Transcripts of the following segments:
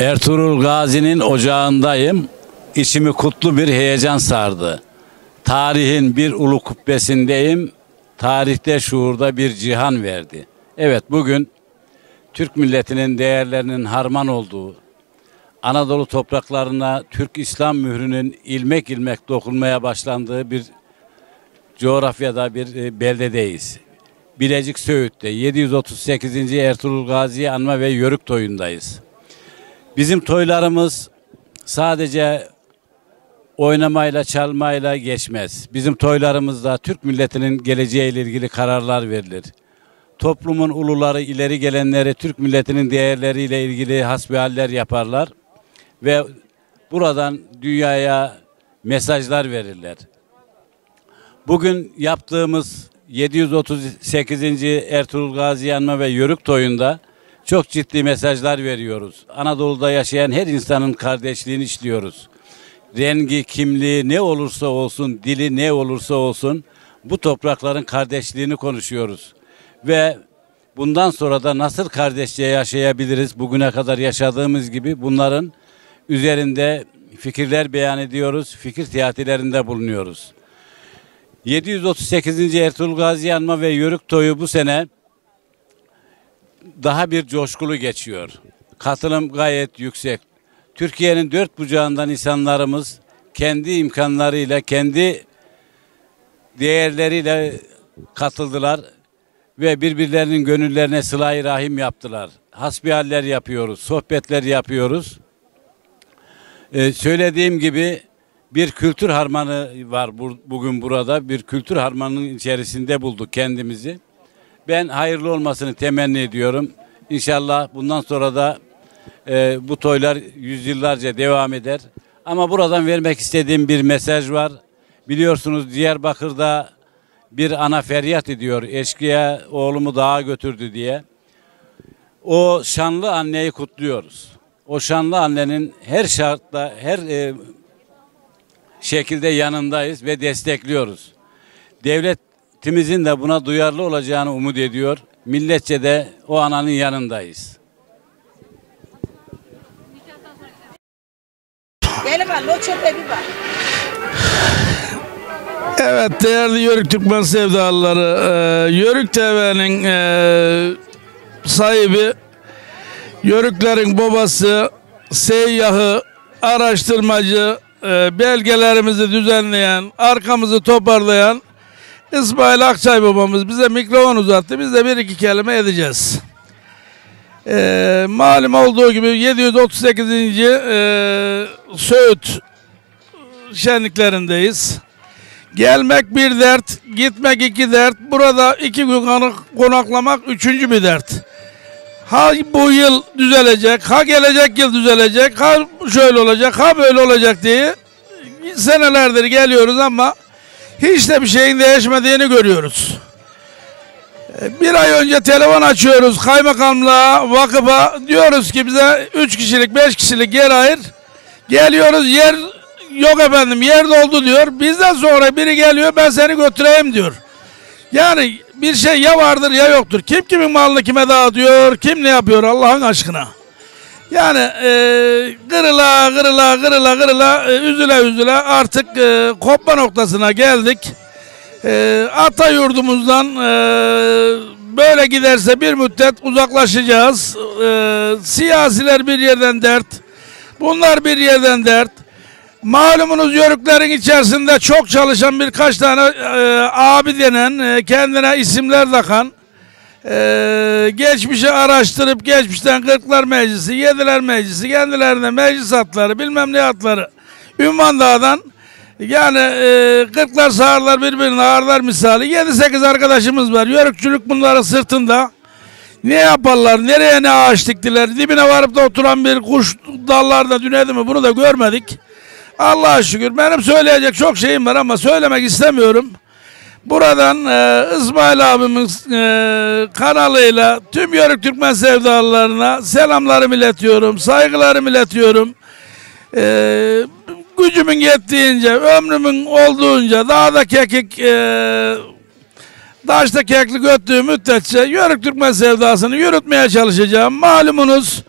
Ertuğrul Gazi'nin ocağındayım. İçimi kutlu bir heyecan sardı. Tarihin bir ulu kubbesindeyim. Tarihte şuurda bir cihan verdi. Evet, bugün Türk milletinin değerlerinin harman olduğu, Anadolu topraklarına Türk İslam mührünün ilmek ilmek dokunmaya başlandığı bir coğrafyada, bir beldedeyiz. Bilecik Söğüt'te 738. Ertuğrul Gazi'yi anma ve yörük toyundayız. Bizim toylarımız sadece oynamayla, çalmayla geçmez. Bizim toylarımızda Türk milletinin geleceğiyle ilgili kararlar verilir. Toplumun uluları, ileri gelenleri Türk milletinin değerleriyle ilgili hasbihaller yaparlar ve buradan dünyaya mesajlar verirler. Bugün yaptığımız 738. Ertuğrul Gazi Anma ve Yörük Toyu'nda çok ciddi mesajlar veriyoruz. Anadolu'da yaşayan her insanın kardeşliğini işliyoruz. Rengi, kimliği ne olursa olsun, dili ne olursa olsun bu toprakların kardeşliğini konuşuyoruz. Ve bundan sonra da nasıl kardeşçe yaşayabiliriz bugüne kadar yaşadığımız gibi bunların üzerinde fikirler beyan ediyoruz, fikir teatilerinde bulunuyoruz. 738. Ertuğrul Gazi Anma ve Yörük Toyu bu sene daha bir coşkulu geçiyor. Katılım gayet yüksek. Türkiye'nin dört bucağından insanlarımız kendi imkanlarıyla, kendi değerleriyle katıldılar ve birbirlerinin gönüllerine sıla-i rahim yaptılar. Hasbihaller yapıyoruz, sohbetler yapıyoruz. Söylediğim gibi bir kültür harmanı var bugün burada. Bir kültür harmanının içerisinde bulduk kendimizi. Ben hayırlı olmasını temenni ediyorum. İnşallah bundan sonra da bu toylar yüzyıllarca devam eder. Ama buradan vermek istediğim bir mesaj var. Biliyorsunuz Diyarbakır'da bir ana feryat ediyor. Eşkıya oğlumu dağa götürdü diye. O şanlı anneyi kutluyoruz. O şanlı annenin her şartta, her şekilde yanındayız ve destekliyoruz. Devletimizin de buna duyarlı olacağını umut ediyor. Milletçe de o ananın yanındayız. Evet değerli Yörük Türkmen sevdalıları, Yörük TV'nin sahibi, Yörüklerin babası, seyyahı, araştırmacı, belgelerimizi düzenleyen, arkamızı toparlayan İsmail Akçay babamız bize mikrofon uzattı. Biz de bir iki kelime edeceğiz. Malum olduğu gibi 738. Söğüt şenliklerindeyiz. Gelmek bir dert, gitmek iki dert. Burada 2 gün konaklamak 3. bir dert. Ha bu yıl düzelecek, ha gelecek yıl düzelecek, ha şöyle olacak, ha böyle olacak diye senelerdir geliyoruz ama hiç de bir şeyin değişmediğini görüyoruz. Bir ay önce telefon açıyoruz kaymakamlığa, vakıfa, diyoruz ki bize 3 kişilik 5 kişilik yer ayır. Geliyoruz, yer yok efendim, yer doldu diyor. Bizden sonra biri geliyor, ben seni götüreyim diyor. Yani bir şey ya vardır ya yoktur. Kim kimin malını kime dağıtıyor, kim ne yapıyor Allah'ın aşkına. Yani kırıla üzüle üzüle artık kopma noktasına geldik. Ata yurdumuzdan böyle giderse bir müddet uzaklaşacağız. Siyasiler bir yerden dert, bunlar bir yerden dert. Malumunuz Yörüklerin içerisinde çok çalışan birkaç tane abi denen, kendine isimler takan, geçmişi araştırıp geçmişten Kırklar Meclisi, Yediler Meclisi, kendilerine meclis atları, bilmem ne atları, Ünvan Dağı'dan yani Kırklar sağırlar birbirine ağırlar misali 7-8 arkadaşımız var. Yörükçülük bunların sırtında. Ne yaparlar, nereye ne ağaç diktiler, dibine varıp da oturan bir kuş dallarda dünedi mi bunu da görmedik. Allah'a şükür benim söyleyecek çok şeyim var ama söylemek istemiyorum. Buradan İsmail abimin kanalıyla tüm Yörük Türkmen sevdalılarına selamlarımı iletiyorum, saygılarımı iletiyorum. Gücümün yettiğince, ömrümün olduğunca dağda kekik, Daşta keklik öttüğü müddetçe Yörük Türkmen sevdasını yürütmeye çalışacağım. Malumunuz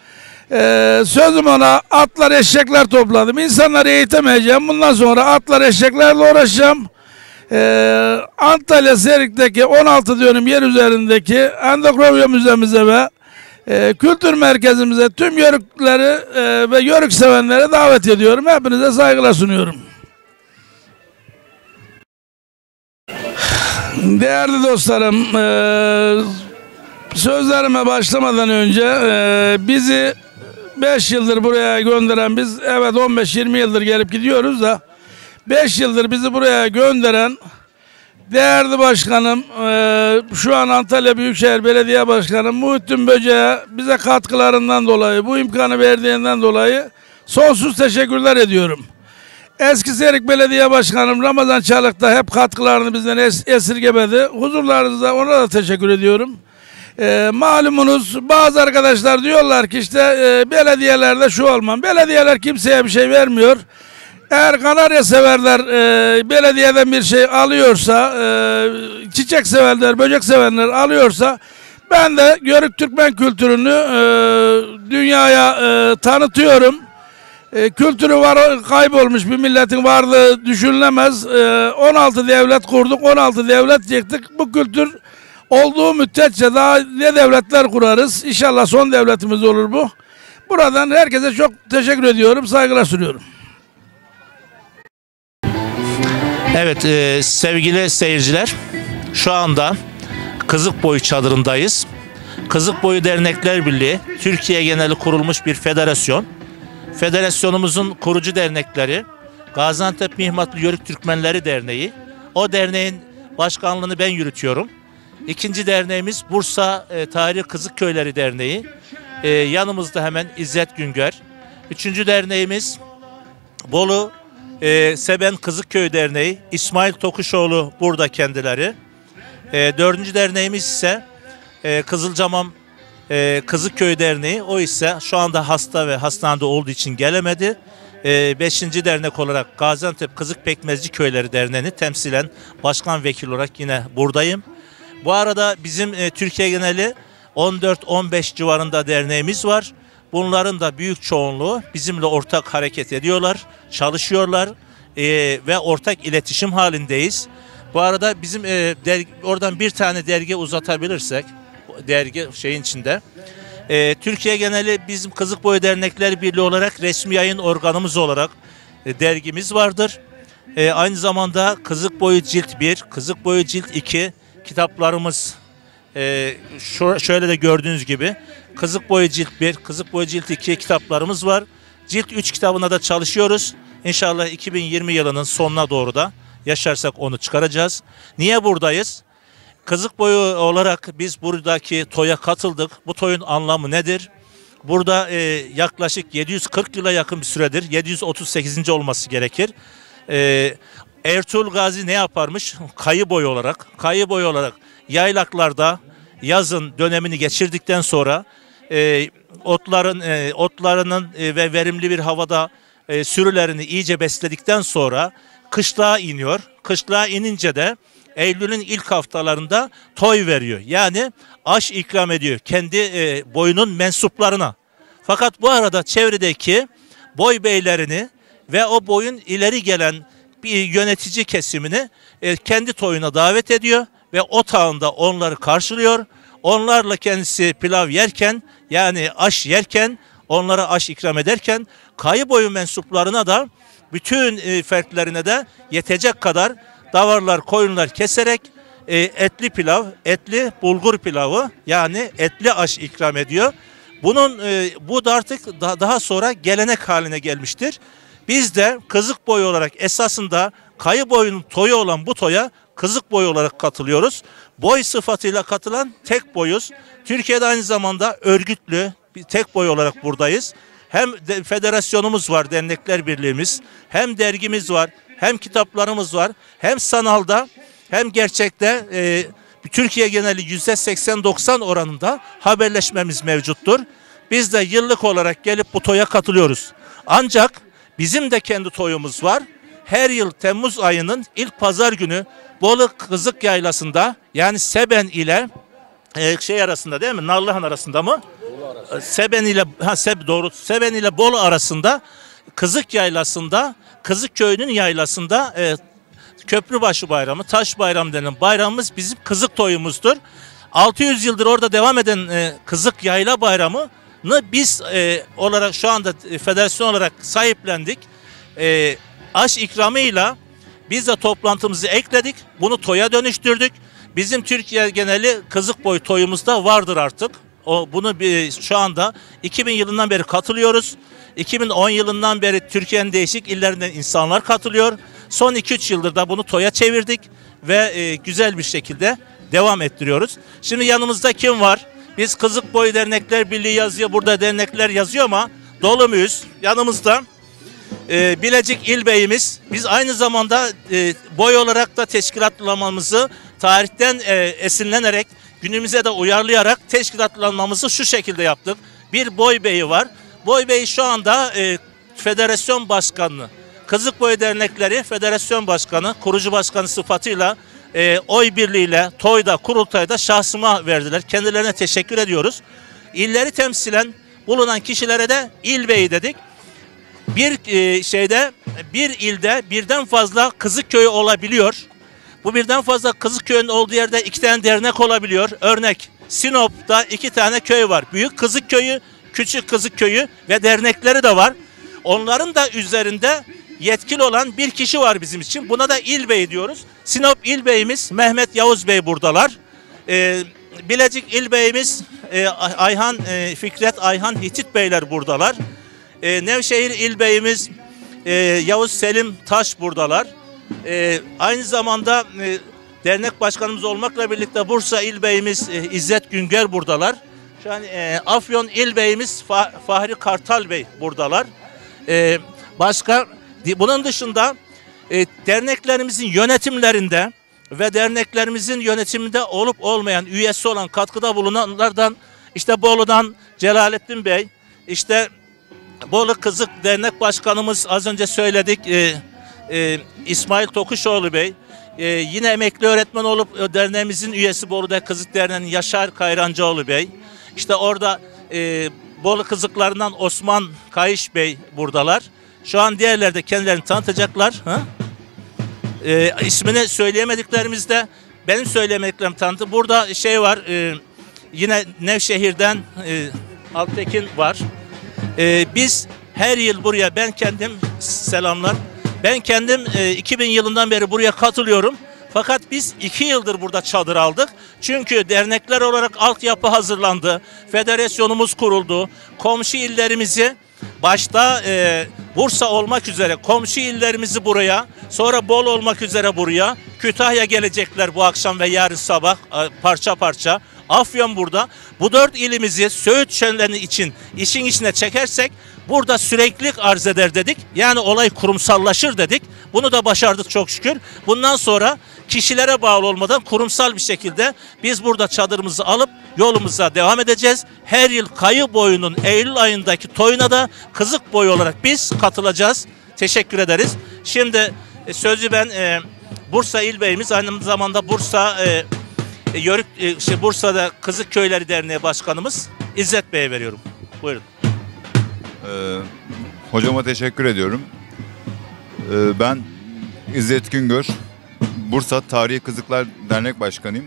sözüm ona atlar eşekler topladım. İnsanları eğitemeyeceğim. Bundan sonra atlar eşeklerle uğraşacağım. Antalya Serik'teki 16 dönüm yer üzerindeki Endokrovya Müzemize ve kültür merkezimize tüm Yörükleri ve Yörük sevenleri davet ediyorum. Hepinize saygılar sunuyorum. Değerli dostlarım, sözlerime başlamadan önce bizi 5 yıldır buraya gönderen, biz evet 15-20 yıldır gelip gidiyoruz da 5 yıldır bizi buraya gönderen değerli başkanım, şu an Antalya Büyükşehir Belediye Başkanı Muhittin Böce'ye bize katkılarından dolayı, bu imkanı verdiğinden dolayı sonsuz teşekkürler ediyorum. Eski Serik Belediye Başkanım Ramazan Çalık da hep katkılarını bizden esirgemedi. Huzurlarınızda ona da teşekkür ediyorum. Malumunuz bazı arkadaşlar diyorlar ki işte belediyelerde şu olmam. Belediyeler kimseye bir şey vermiyor. Eğer kanarya severler belediyeden bir şey alıyorsa, çiçek severler, böcek severler alıyorsa, ben de Yörük Türkmen kültürünü dünyaya tanıtıyorum. Kültürü var, kaybolmuş bir milletin varlığı düşünülemez. 16 devlet kurduk, 16 devlet yıktık. Bu kültür olduğu müddetçe daha ne devletler kurarız. İnşallah son devletimiz olur bu. Buradan herkese çok teşekkür ediyorum, saygılar sunuyorum. Evet sevgili seyirciler, şu anda Kızıkboyu çadırındayız. Kızıkboyu Dernekler Birliği Türkiye geneli kurulmuş bir federasyon. Federasyonumuzun kurucu dernekleri Gaziantep Mihmatlı Yörük Türkmenleri Derneği. O derneğin başkanlığını ben yürütüyorum. İkinci derneğimiz Bursa Tarihi Kızıkköyleri Derneği. Yanımızda hemen İzzet Güngör. Üçüncü derneğimiz Bolu Seben Kızıkköy Derneği. İsmail Tokuşoğlu burada kendileri. Dördüncü derneğimiz ise Kızılcamam Kızıkköy Derneği. O ise şu anda hasta ve hastanede olduğu için gelemedi. Beşinci dernek olarak Gaziantep Kızık Pekmezci Köyleri Derneği'ni temsilen başkan vekil olarak yine buradayım. Bu arada bizim Türkiye geneli 14-15 civarında derneğimiz var. Bunların da büyük çoğunluğu bizimle ortak hareket ediyorlar, çalışıyorlar ve ortak iletişim halindeyiz. Bu arada bizim oradan bir tane dergi uzatabilirsek, dergi şeyin içinde. Türkiye geneli bizim Kızıkboyu Dernekler Birliği olarak resmi yayın organımız olarak dergimiz vardır. Aynı zamanda Kızıkboyu Cilt 1, Kızıkboyu Cilt 2 kitaplarımız şöyle de gördüğünüz gibi Kızıkboyu Cilt 1, Kızıkboyu Cilt 2 kitaplarımız var. Cilt 3 kitabına da çalışıyoruz. İnşallah 2020 yılının sonuna doğru da yaşarsak onu çıkaracağız. Niye buradayız? Kızıkboyu olarak biz buradaki toya katıldık. Bu toyun anlamı nedir? Burada yaklaşık 740 yıla yakın bir süredir, 738. olması gerekir. Ertuğrul Gazi ne yaparmış? Kayı boyu olarak yaylaklarda yazın dönemini geçirdikten sonra otlarının ve verimli bir havada sürülerini iyice besledikten sonra kışlığa iniyor. Kışlığa inince de Eylül'ün ilk haftalarında toy veriyor. Yani aş ikram ediyor kendi boyunun mensuplarına. Fakat bu arada çevredeki boy beylerini ve o boyun ileri gelen bir yönetici kesimini kendi toyuna davet ediyor ve otağında onları karşılıyor. Onlarla kendisi pilav yerken, yani aş yerken, onlara aş ikram ederken kayı boyu mensuplarına da bütün fertlerine de yetecek kadar davarlar, koyunlar keserek etli pilav, etli bulgur pilavı, yani etli aş ikram ediyor. Bu da artık daha sonra gelenek haline gelmiştir. Biz de Kızıkboyu olarak esasında kayı boyunun toyu olan bu toya Kızıkboyu olarak katılıyoruz. Boy sıfatıyla katılan tek boyuz. Türkiye'de aynı zamanda örgütlü bir tek boy olarak buradayız. Hem federasyonumuz var, dernekler birliğimiz, hem dergimiz var, hem kitaplarımız var, hem sanalda hem gerçekte Türkiye geneli %80-90 oranında haberleşmemiz mevcuttur. Biz de yıllık olarak gelip bu toya katılıyoruz. Ancak bizim de kendi toyumuz var. Her yıl Temmuz ayının ilk pazar günü Bolu Kızık Yaylası'nda, yani Seben ile şey arasında değil mi? Narlıhan arasında mı? Seben ile doğru. Seben ile Bolu arasında Kızık Yaylası'nda, Kızık Köyü'nün yaylasında Köprübaşı Bayramı, Taş Bayram denen bayramımız bizim Kızık toyumuzdur. 600 yıldır orada devam eden Kızık Yayla Bayramı'nı biz olarak şu anda federasyon olarak sahiplendik. Aş ikramıyla biz de toplantımızı ekledik. Bunu toya dönüştürdük. Bizim Türkiye geneli Kızık boyu toyumuzda vardır artık. Bunu şu anda 2000 yılından beri katılıyoruz. 2010 yılından beri Türkiye'nin değişik illerinden insanlar katılıyor. Son 2-3 yıldır da bunu toya çevirdik ve güzel bir şekilde devam ettiriyoruz. Şimdi yanımızda kim var? Biz Kızık Boyu Dernekler Birliği yazıyor. Burada dernekler yazıyor ama dolu muyuz? Yanımızda Bilecik İl Beyimiz. Biz aynı zamanda boy olarak da teşkilatlanmamızı tarihten esinlenerek günümüze de uyarlayarak teşkilatlanmamızı şu şekilde yaptık. Bir boy beyi var. Boy Bey şu anda federasyon başkanı, Kızık Boyu Dernekleri Federasyon Başkanı, kurucu başkanı sıfatıyla oy birliğiyle toyda, kurultayda şahsıma verdiler. Kendilerine teşekkür ediyoruz. İlleri temsilen bulunan kişilere de il beyi dedik. Bir ilde birden fazla Kızık Köyü olabiliyor. Bu birden fazla Kızık Köyü'nün olduğu yerde 2 tane dernek olabiliyor. Örnek Sinop'ta 2 tane köy var. Büyük Kızık Köyü, Küçük Kızık Köyü ve dernekleri de var. Onların da üzerinde yetkili olan bir kişi var bizim için. Buna da il bey diyoruz. Sinop il beyimiz Mehmet Yavuz Bey buradalar. Bilecik il beyimiz Fikret Ayhan Hitit Beyler buradalar. Nevşehir il beyimiz Yavuz Selim Taş buradalar. Aynı zamanda dernek başkanımız olmakla birlikte Bursa il beyimiz İzzet Günger buradalar. Şu an Afyon il beyimiz Fahri Kartal Bey buradalar. Başka bunun dışında derneklerimizin yönetimlerinde ve derneklerimizin yönetiminde olup olmayan, üyesi olan, katkıda bulunanlardan işte Bolu'dan Celalettin Bey, işte Bolu Kızık Dernek Başkanımız az önce söyledik İsmail Tokuşoğlu Bey, yine emekli öğretmen olup derneğimizin üyesi Bolu'da Kızık Derneği'nin Yaşar Kayrancıoğlu Bey, işte orada Bolu Kızıklarından Osman Kayış Bey buradalar. Şu an diğerleri de kendilerini tanıtacaklar. İsmini söyleyemediklerimizde benim söyleyemediklerim tanıtı. Burada var, yine Nevşehir'den Altekin var. Biz her yıl buraya ben kendim 2000 yılından beri buraya katılıyorum. Fakat biz 2 yıldır burada çadır aldık. Çünkü dernekler olarak altyapı hazırlandı. Federasyonumuz kuruldu. Komşu illerimizi başta Bursa olmak üzere komşu illerimizi buraya, sonra Bolu olmak üzere buraya, Kütahya gelecekler bu akşam ve yarın sabah parça parça. Afyon burada. Bu 4 ilimizi Söğüt şenliği için işin içine çekersek burada süreklilik arz eder dedik. Yani olay kurumsallaşır dedik. Bunu da başardık çok şükür. Bundan sonra kişilere bağlı olmadan kurumsal bir şekilde biz burada çadırımızı alıp yolumuza devam edeceğiz. Her yıl Kayı Boyu'nun Eylül ayındaki toyuna da Kızık Boyu olarak biz katılacağız. Teşekkür ederiz. Şimdi sözü ben Bursa İl Beyimiz, aynı zamanda Bursa'da Kızık Köyleri Derneği Başkanımız İzzet Bey'e veriyorum. Buyurun. Hocama teşekkür ediyorum. Ben İzzet Güngör, Bursa Tarihi Kızıklar Dernek Başkanıyım.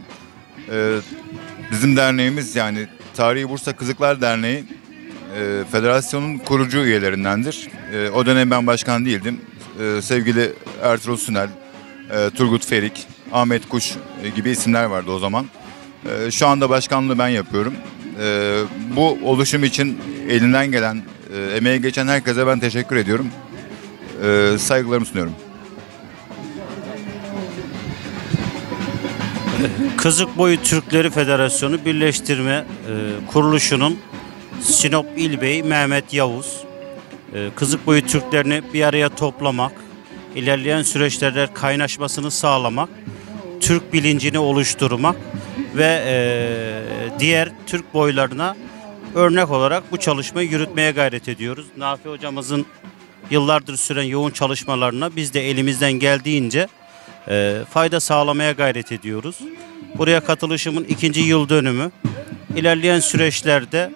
Bizim derneğimiz, yani Tarihi Bursa Kızıklar Derneği federasyonun kurucu üyelerindendir. O dönem ben başkan değildim. Sevgili Ertuğrul Sünel, Turgut Ferik, Ahmet Kuş gibi isimler vardı o zaman. Şu anda başkanlığı ben yapıyorum. Bu oluşum için elinden gelen, emeği geçen herkese ben teşekkür ediyorum. Saygılarımı sunuyorum. Kızık Boyu Türkleri Federasyonu Birleştirme Kuruluşu'nun Sinop İl Beyi Mehmet Yavuz, Kızık Boyu Türklerini bir araya toplamak, ilerleyen süreçlerde kaynaşmasını sağlamak, Türk bilincini oluşturmak ve diğer Türk boylarına örnek olarak bu çalışmayı yürütmeye gayret ediyoruz. Nafi hocamızın yıllardır süren yoğun çalışmalarına biz de elimizden geldiğince fayda sağlamaya gayret ediyoruz. Buraya katılışımın 2. yıl dönümü. İlerleyen süreçlerde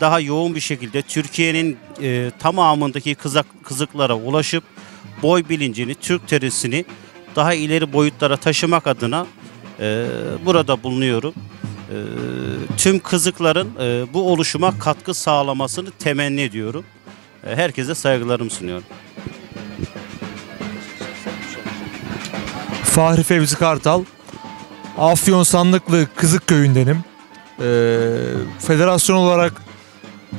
daha yoğun bir şekilde Türkiye'nin tamamındaki kızıklara ulaşıp boy bilincini, Türk terisini daha ileri boyutlara taşımak adına burada bulunuyorum. Tüm kızıkların bu oluşuma katkı sağlamasını temenni ediyorum. Herkese saygılarımı sunuyorum. Fahri Fevzi Kartal, Afyon Sandıklı Kızıkköy'ündenim. Federasyon olarak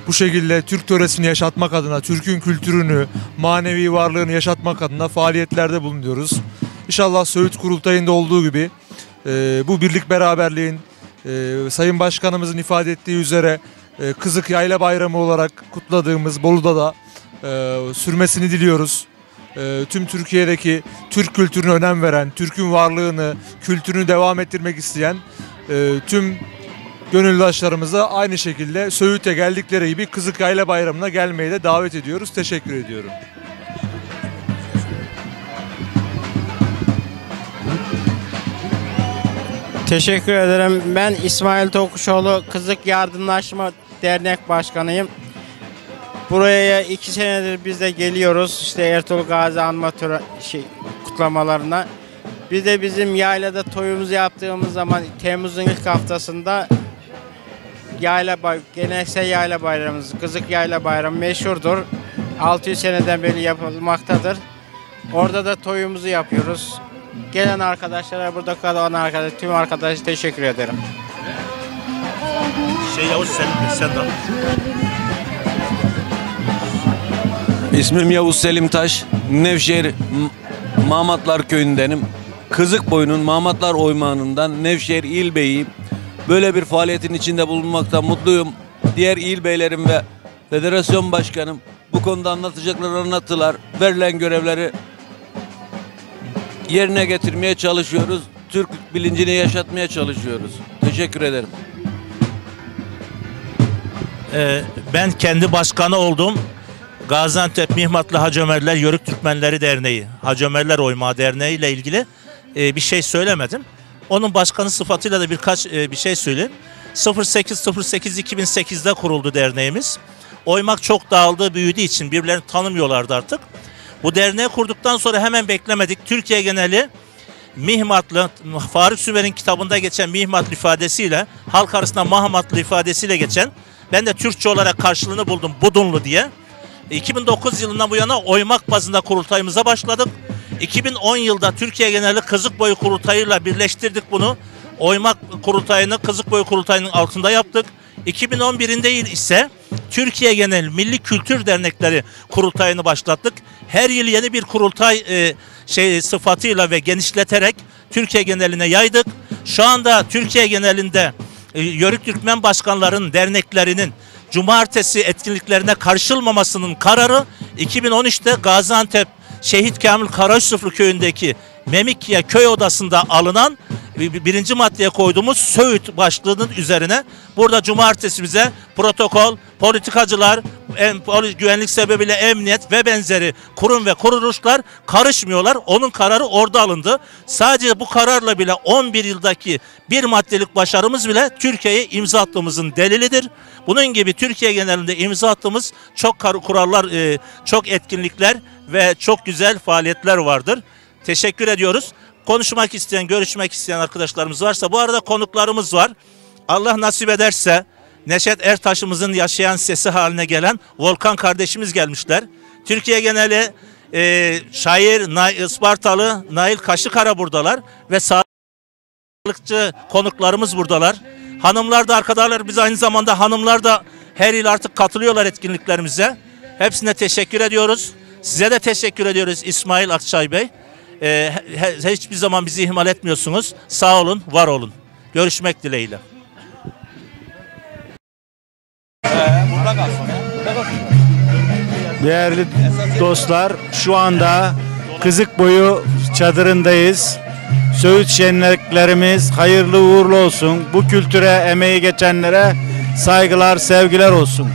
bu şekilde Türk töresini yaşatmak adına, Türk'ün kültürünü, manevi varlığını yaşatmak adına faaliyetlerde bulunuyoruz. İnşallah Söğüt Kurultayı'nda olduğu gibi bu birlik beraberliğin Sayın Başkanımızın ifade ettiği üzere Kızık Yayla Bayramı olarak kutladığımız Bolu'da da sürmesini diliyoruz. Tüm Türkiye'deki Türk kültürüne önem veren, Türk'ün varlığını, kültürünü devam ettirmek isteyen tüm gönüldaşlarımıza aynı şekilde Söğüt'e geldikleri gibi Kızık Yayla Bayramı'na gelmeyi de davet ediyoruz. Teşekkür ediyorum. Teşekkür ederim. Ben İsmail Tokuşoğlu, Kızık Yardımlaşma Dernek Başkanıyım. Buraya 2 senedir biz de geliyoruz. İşte Ertuğrul Gazi Anma kutlamalarına. Bir de bizim yaylada toyumuzu yaptığımız zaman Temmuz'un ilk haftasında geleneksel yayla bayramımız, Kızık Yayla Bayramı meşhurdur. 600 seneden beri yapılmaktadır. Orada da toyumuzu yapıyoruz. Gelen arkadaşlara, burada kalan arkadaşlar, tüm arkadaşlara teşekkür ederim. Yavuz sen de. İsmim Yavuz Selim Taş. Nevşehir Mamatlar Köyü'ndenim. Kızıkboyu'nun Mamatlar Oymağı'ndan Nevşehir İl Beyiyim. Böyle bir faaliyetin içinde bulunmaktan mutluyum. Diğer il beylerim ve federasyon başkanım bu konuda anlatacakları anlattılar. Verilen görevleri yerine getirmeye çalışıyoruz. Türk bilincini yaşatmaya çalışıyoruz. Teşekkür ederim. Ben kendi başkanı oldum. Gaziantep Mihmatlı Hacı Ömerler Yörük Türkmenleri Derneği, Hacı Ömerler Oymağı Derneği ile ilgili bir şey söylemedim. Onun başkanı sıfatıyla da birkaç bir şey söyleyeyim. 08.08.2008'de kuruldu derneğimiz. Oymak çok dağıldığı, büyüdüğü için birbirlerini tanımıyorlardı artık. Bu derneği kurduktan sonra hemen beklemedik. Türkiye geneli Mihmatlı, Faruk Sümer'in kitabında geçen Mihmatlı ifadesiyle, halk arasında Mahmatlı ifadesiyle geçen, ben de Türkçe olarak karşılığını buldum Budunlu diye. 2009 yılından bu yana oymak bazında kurultayımıza başladık. 2010 yılda Türkiye geneli Kızıkboyu kurultayıyla birleştirdik bunu. Oymak kurultayını Kızıkboyu kurultayının altında yaptık. 2011'inde ise Türkiye genel Milli Kültür Dernekleri kurultayını başlattık. Her yıl yeni bir kurultay sıfatıyla ve genişleterek Türkiye geneline yaydık. Şu anda Türkiye genelinde Yörük Türkmen başkanların derneklerinin cumartesi etkinliklerine karışılmamasının kararı 2013'te Gaziantep Şehit Kamil Karaüssuflu köyündeki Memikye köy odasında alınan birinci maddeye koyduğumuz Söğüt başlığının üzerine burada cumartesi bize protokol, politikacılar, güvenlik sebebiyle emniyet ve benzeri kurum ve kuruluşlar karışmıyorlar. Onun kararı orada alındı. Sadece bu kararla bile 11 yıldaki bir maddelik başarımız bile Türkiye'ye imza attığımızın delilidir. Bunun gibi Türkiye genelinde imza attığımız çok kurallar, çok etkinlikler ve çok güzel faaliyetler vardır. Teşekkür ediyoruz. Konuşmak isteyen, görüşmek isteyen arkadaşlarımız varsa, bu arada konuklarımız var. Allah nasip ederse Neşet Ertaş'ımızın yaşayan sesi haline gelen Volkan kardeşimiz gelmişler. Türkiye geneli şair Ispartalı Nail Kaşıkara buradalar ve sağlıkçı konuklarımız buradalar. Hanımlar da arkadaşlar, biz aynı zamanda hanımlar da her yıl artık katılıyorlar etkinliklerimize. Hepsine teşekkür ediyoruz. Size de teşekkür ediyoruz İsmail Akçay Bey. Hiçbir zaman bizi ihmal etmiyorsunuz. Sağ olun, var olun. Görüşmek dileğiyle. Değerli dostlar, şu anda Kızıkboyu çadırındayız. Söğüt şenliklerimiz hayırlı uğurlu olsun. Bu kültüre emeği geçenlere saygılar, sevgiler olsun.